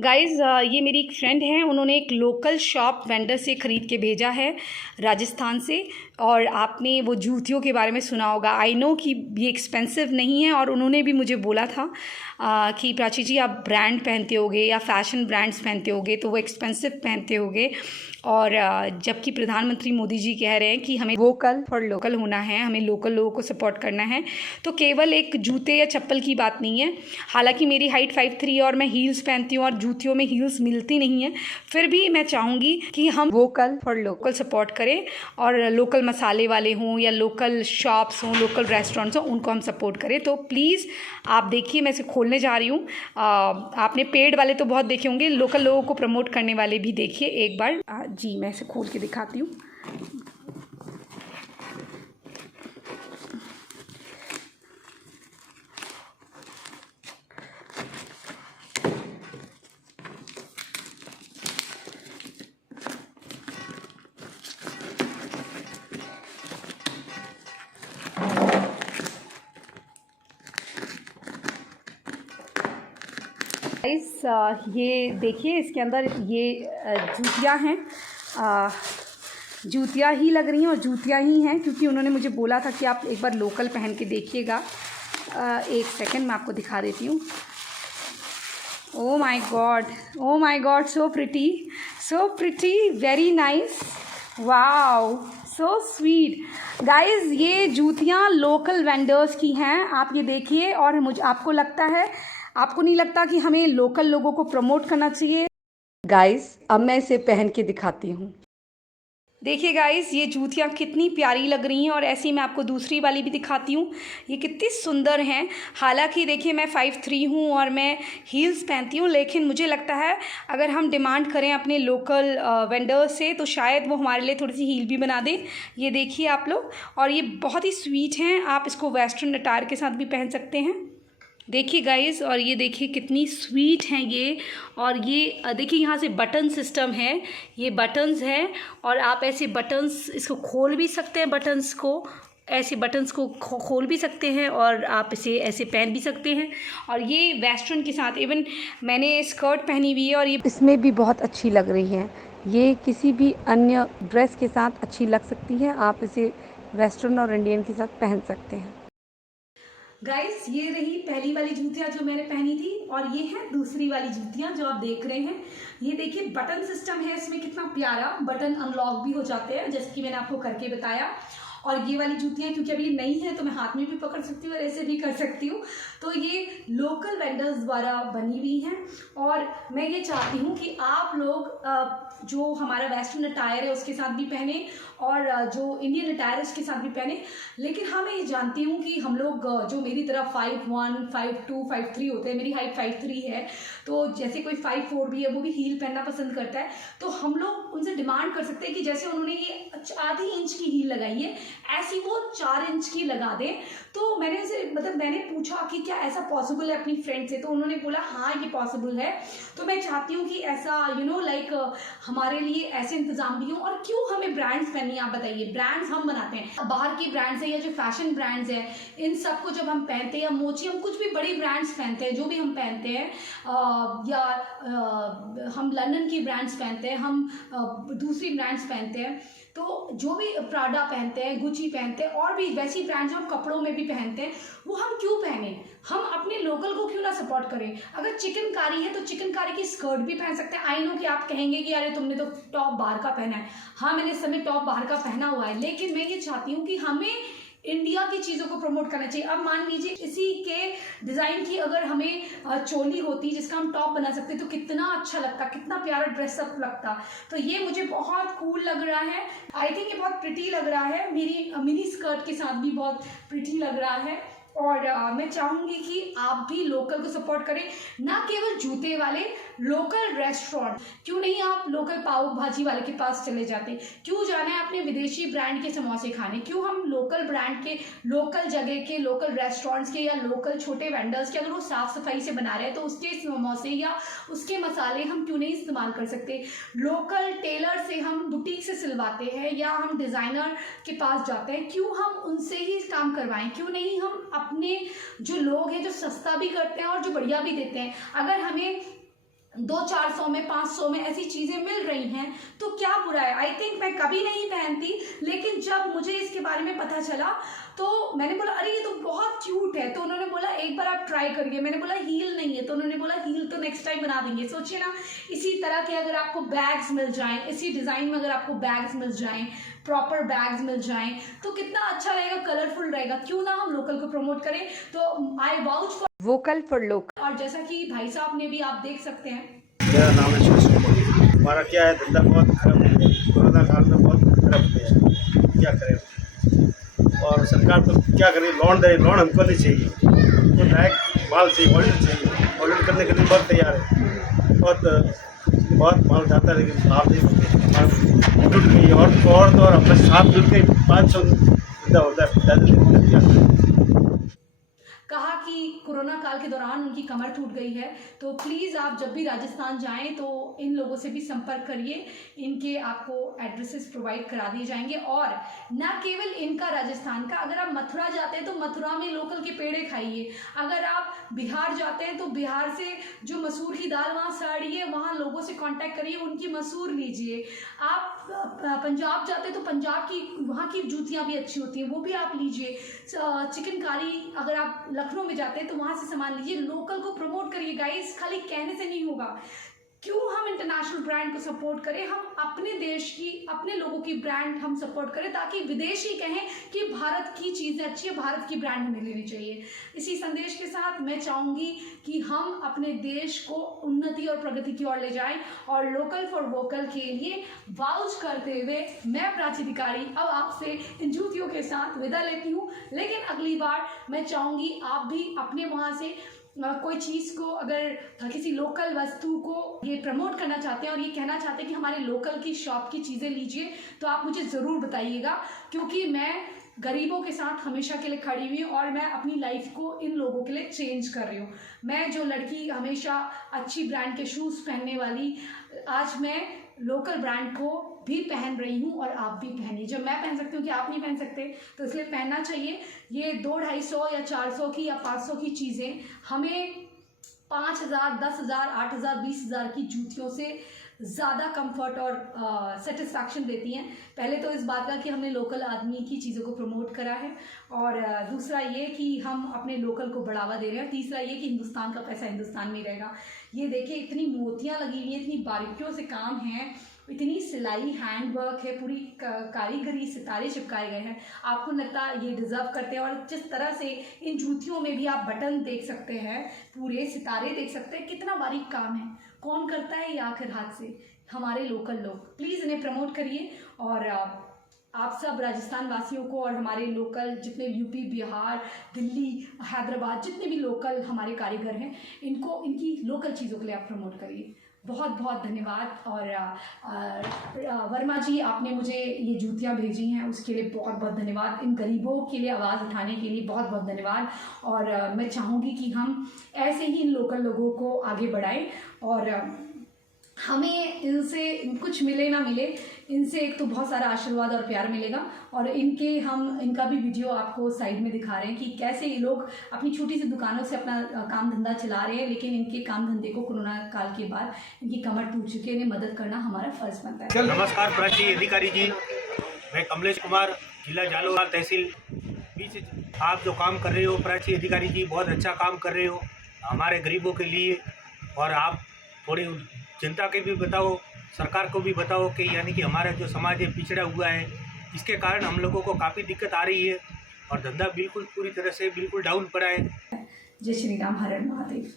Guys ये मेरी एक फ्रेंड है, उन्होंने एक लोकल शॉप वेंडर से ख़रीद के भेजा है राजस्थान से। और आपने वो जूतियों के बारे में सुना होगा। आई नो कि ये एक्सपेंसिव नहीं है, और उन्होंने भी मुझे बोला था कि प्राची जी आप ब्रांड पहनते होगे या फ़ैशन ब्रांड्स पहनते होगे तो वो एक्सपेंसिव पहनते होगे। और जबकि प्रधानमंत्री मोदी जी कह रहे हैं कि हमें वोकल फॉर लोकल होना है, हमें लोकल लोगों को सपोर्ट करना है, तो केवल एक जूते या चप्पल की बात नहीं है। हालांकि मेरी हाइट 5'3" और मैं हील्स पहनती हूँ और जूतियों में हील्स मिलती नहीं है, फिर भी मैं चाहूँगी कि हम वोकल फॉर लोकल सपोर्ट करें और लोकल मसाले वाले हों या लोकल शॉप्स हों, लोकल रेस्टोरेंट्स हों, उनको हम सपोर्ट करें। तो प्लीज़ आप देखिए, मैं इसे खोलने जा रही हूँ। आपने पेड वाले तो बहुत देखे होंगे, लोकल लोगों को प्रमोट करने वाले भी देखिए एक बार। जी मैं इसे खोल के दिखाती हूँ। गाइस ये देखिए, इसके अंदर ये जूतियाँ हैं। जूतियाँ ही लग रही हैं और जूतियाँ ही हैं, क्योंकि उन्होंने मुझे बोला था कि आप एक बार लोकल पहन के देखिएगा। एक सेकंड मैं आपको दिखा देती हूँ। Oh my God, so pretty, very nice, wow, so sweet. Guys ये जूतियाँ लोकल वेंडर्स की हैं, आप ये देखिए। और मुझे आपको नहीं लगता कि हमें लोकल लोगों को प्रमोट करना चाहिए? गाइज़ अब मैं इसे पहन के दिखाती हूँ। देखिए गाइज़ ये जूतियाँ कितनी प्यारी लग रही हैं, और ऐसी मैं आपको दूसरी वाली भी दिखाती हूँ। ये कितनी सुंदर हैं। हालांकि देखिए मैं 5'3" हूँ और मैं हील्स पहनती हूँ, लेकिन मुझे लगता है अगर हम डिमांड करें अपने लोकल वेंडर्स से तो शायद वो हमारे लिए थोड़ी सी हील भी बना दें। ये देखिए आप लोग, और ये बहुत ही स्वीट हैं। आप इसको वेस्टर्न अटायर के साथ भी पहन सकते हैं। देखिए गाइज़, और ये देखिए कितनी स्वीट हैं ये। और ये देखिए यहाँ से बटन सिस्टम है, ये बटन्स हैं, और आप ऐसे बटन्स इसको खोल भी सकते हैं। बटन्स को ऐसे बटन्स को खोल भी सकते हैं, और आप इसे ऐसे पहन भी सकते हैं। और ये वेस्टर्न के साथ, इवन मैंने स्कर्ट पहनी हुई है और ये इसमें भी बहुत अच्छी लग रही है। ये किसी भी अन्य ड्रेस के साथ अच्छी लग सकती है। आप इसे वेस्टर्न और इंडियन के साथ पहन सकते हैं। गाइस ये रही पहली वाली जूतियाँ जो मैंने पहनी थी, और ये है दूसरी वाली जूतियाँ जो आप देख रहे हैं। ये देखिए बटन सिस्टम है इसमें, कितना प्यारा। बटन अनलॉक भी हो जाते हैं, जैसे कि मैंने आपको करके बताया। और ये वाली जूतियाँ क्योंकि अभी नई है तो मैं हाथ में भी पकड़ सकती हूँ और ऐसे भी कर सकती हूँ। तो ये लोकल वेंडर्स द्वारा बनी हुई हैं, और मैं ये चाहती हूँ कि आप लोग जो हमारा वेस्टर्न अटायर है उसके साथ भी पहने, और जो इंडियन अटायर है उसके साथ भी पहने। लेकिन हाँ मैं ये जानती हूँ कि हम लोग जो मेरी तरह 5'1", 5'2", 5'3" होते हैं, मेरी हाइट 5'3" है, तो जैसे कोई 5'4" भी है वो भी हील पहनना पसंद करता है, तो हम लोग उनसे डिमांड कर सकते हैं कि जैसे उन्होंने ये आधी इंच की हील लगाई है, ऐसी वो 4 इंच की लगा दें। तो मैंने पूछा कि क्या ऐसा पॉसिबल है अपनी फ्रेंड से, तो उन्होंने बोला हाँ ये पॉसिबल है। तो मैं चाहती हूँ कि ऐसा लाइक हमारे लिए ऐसे इंतजाम भी हों। और क्यों हमें ब्रांड्स पहननी, आप बताइए। ब्रांड्स हम बनाते हैं, बाहर की ब्रांड्स है या जो फैशन ब्रांड्स है, इन सबको जब हम पहनते हैं, या मोची, हम कुछ भी बड़ी ब्रांड्स पहनते हैं, जो भी हम पहनते हैं, या हम लंदन की ब्रांड्स पहनते हैं, हम दूसरी ब्रांड्स पहनते हैं, तो जो भी प्राडा पहनते हैं, गुची पहनते हैं, और भी वैसी ब्रांड्स हम कपड़ों में भी पहनते हैं, वो हम क्यों पहने? हम अपने लोकल को क्यों ना सपोर्ट करें? अगर चिकनकारी है तो चिकनकारी की स्कर्ट भी पहन सकते हैं। आई नो कि आप कहेंगे कि अरे तुमने तो टॉप बाहर का पहना है। हाँ मैंने इस समय टॉप बाहर का पहना हुआ है, लेकिन मैं ये चाहती हूँ कि हमें इंडिया की चीज़ों को प्रमोट करना चाहिए। अब मान लीजिए इसी के डिज़ाइन की अगर हमें चोली होती जिसका हम टॉप बना सकते तो कितना अच्छा लगता, कितना प्यारा ड्रेसअप लगता। तो ये मुझे बहुत कूल लग रहा है। आई थिंक ये बहुत प्रिटी लग रहा है, मेरी मिनी स्कर्ट के साथ भी बहुत प्रिटी लग रहा है। और मैं चाहूँगी कि आप भी लोकल को सपोर्ट करें, ना केवल जूते वाले, लोकल रेस्टोरेंट। क्यों नहीं आप लोकल पाव भाजी वाले के पास चले जाते? क्यों जाना है अपने विदेशी ब्रांड के समोसे खाने? क्यों हम लोकल ब्रांड के, लोकल जगह के, लोकल रेस्टोरेंट्स के या लोकल छोटे वेंडर्स के, अगर वो साफ़ सफाई से बना रहे हैं तो उसके समोसे या उसके मसाले हम क्यों नहीं इस्तेमाल कर सकते? लोकल टेलर से हम बुटीक से सिलवाते हैं, या हम डिज़ाइनर के पास जाते हैं, क्यों हम उनसे ही काम करवाएं? क्यों नहीं हम अपने जो लोग हैं जो सस्ता भी करते हैं और जो बढ़िया भी देते हैं? अगर हमें 200-400 में 500 में ऐसी चीज़ें मिल रही हैं, तो क्या बुरा है। आई थिंक मैं कभी नहीं पहनती, लेकिन जब मुझे इसके बारे में पता चला तो मैंने बोला अरे ये तो बहुत क्यूट है। तो उन्होंने बोला एक बार आप ट्राई करिए। मैंने बोला हील नहीं है, तो उन्होंने बोला हील तो नेक्स्ट टाइम बना देंगे। सोचिए ना, इसी तरह के अगर आपको बैग्स मिल जाएं, इसी डिज़ाइन में अगर आपको बैग्स मिल जाएं, प्रॉपर बैग्स मिल जाएं, तो कितना अच्छा रहेगा, कलरफुल रहेगा। क्यों ना हम लोकल को प्रमोट करें। तो I vouch for vocal for local. और जैसा कि भाई साहब ने भी आप देख सकते हैं, मेरा नाम है सुशील। हमारा क्या है, धंधा बहुत खराब हो गया, कोरोना काल में बहुत खराब हो गया, क्या करें। और सरकार तो क्या करे, लोन दे, लोन हमको नहीं चाहिए, तो डायरेक्ट माल चाहिए, ऑर्डर चाहिए। ऑर्डर करने के लिए बहुत तैयार है, बहुत माल जाता है, लेकिन आप नहीं सकते, टूट गई। और तो और अपने साथ मिल के 500 धंधा होता है, ज़्यादा कहा कि कोरोना काल के दौरान उनकी कमर टूट गई है। तो प्लीज़ आप जब भी राजस्थान जाएं तो इन लोगों से भी संपर्क करिए, इनके आपको एड्रेसेस प्रोवाइड करा दिए जाएंगे। और न केवल इनका राजस्थान का, अगर आप मथुरा जाते हैं तो मथुरा में लोकल के पेड़े खाइए। अगर आप बिहार जाते हैं तो बिहार से जो मसूर की दाल वहाँ साड़ी है, वहाँ लोगों से कांटेक्ट करिए, उनकी मसूर लीजिए। आप पंजाब जाते हैं तो पंजाब की वहाँ की जूतियाँ भी अच्छी होती हैं, वो भी आप लीजिए। चिकनकारी अगर आप लखनऊ में जाते हैं तो वहाँ से सामान लीजिए। लोकल को प्रमोट करिए गाइस, खाली कहने से नहीं होगा। क्यों हम इंटरनेशनल ब्रांड को सपोर्ट करें, हम अपने देश की, अपने लोगों की ब्रांड हम सपोर्ट करें, ताकि विदेशी कहें कि भारत की चीज़ें अच्छी है, भारत की ब्रांड हमें लेनी चाहिए। इसी संदेश के साथ मैं चाहूँगी कि हम अपने देश को उन्नति और प्रगति की ओर ले जाएं। और लोकल फॉर वोकल के लिए वाउच करते हुए मैं प्राची अधिकारी अब आपसे इन जूतियों के साथ विदा लेती हूँ। लेकिन अगली बार मैं चाहूँगी आप भी अपने वहाँ से कोई चीज़ को, अगर किसी लोकल वस्तु को ये प्रमोट करना चाहते हैं और ये कहना चाहते हैं कि हमारे लोकल की शॉप की चीज़ें लीजिए, तो आप मुझे ज़रूर बताइएगा। क्योंकि मैं गरीबों के साथ हमेशा के लिए खड़ी हुई हूँ और मैं अपनी लाइफ को इन लोगों के लिए चेंज कर रही हूँ। मैं जो लड़की हमेशा अच्छी ब्रांड के शूज़ पहनने वाली, आज मैं लोकल ब्रांड को भी पहन रही हूँ और आप भी पहनिए। जब मैं पहन सकती हूँ कि आप नहीं पहन सकते, तो इसलिए पहनना चाहिए। ये 200-250 या 400 की या 500 की चीज़ें हमें 5,000, 10,000, 8,000, 20,000 की जूतियों से ज़्यादा कंफर्ट और सेटिस्फैक्शन देती हैं। पहले तो इस बात का कि हमने लोकल आदमी की चीज़ों को प्रमोट करा है, और दूसरा ये कि हम अपने लोकल को बढ़ावा दे रहे हैं, तीसरा ये कि हिंदुस्तान का पैसा हिंदुस्तान में ही रहेगा। ये देखिए, इतनी मोतियाँ लगी हुई हैं, इतनी बारीकियों से काम है, इतनी सिलाई, हैंडवर्क है, पूरी कारीगरी, सितारे चिपकाए गए हैं। आपको लगता है ये डिज़र्व करते हैं। और जिस तरह से इन जूतियों में भी आप बटन देख सकते हैं, पूरे सितारे देख सकते हैं, कितना बारीक काम है। कौन करता है ये आखिर हाथ से? हमारे लोकल लोग। प्लीज़ इन्हें प्रमोट करिए। और आप सब राजस्थान वासियों को और हमारे लोकल जितने यूपी, बिहार, दिल्ली, हैदराबाद, जितने भी लोकल हमारे कारीगर हैं, इनको इनकी लोकल चीज़ों के लिए आप प्रमोट करिए। बहुत बहुत धन्यवाद। और वर्मा जी, आपने मुझे ये जूतियाँ भेजी हैं, उसके लिए बहुत बहुत धन्यवाद। इन गरीबों के लिए आवाज़ उठाने के लिए बहुत बहुत धन्यवाद। और मैं चाहूँगी कि हम ऐसे ही इन लोकल लोगों को आगे बढ़ाएं। और हमें इनसे कुछ मिले ना मिले, इनसे एक तो बहुत सारा आशीर्वाद और प्यार मिलेगा। और इनका भी वीडियो आपको साइड में दिखा रहे हैं कि कैसे ये लोग अपनी छोटी सी दुकानों से अपना काम धंधा चला रहे हैं, लेकिन इनके काम धंधे को कोरोना काल के बाद इनकी कमर टूट चुकी है, इन्हें मदद करना हमारा फर्ज बनता है। नमस्कार प्राची अधिकारी जी, मैं कमलेश कुमार, जिला जालोर तहसील। आप जो काम कर रहे हो प्राची अधिकारी जी, बहुत अच्छा काम कर रहे हो हमारे गरीबों के लिए। और आप थोड़ी जनता के भी बताओ, सरकार को भी बताओ कि यानी कि हमारा जो समाज है पिछड़ा हुआ है, इसके कारण हम लोगों को काफ़ी दिक्कत आ रही है और धंधा बिल्कुल पूरी तरह से बिल्कुल डाउन पड़ा है। जय श्री राम, हर हर महादेव।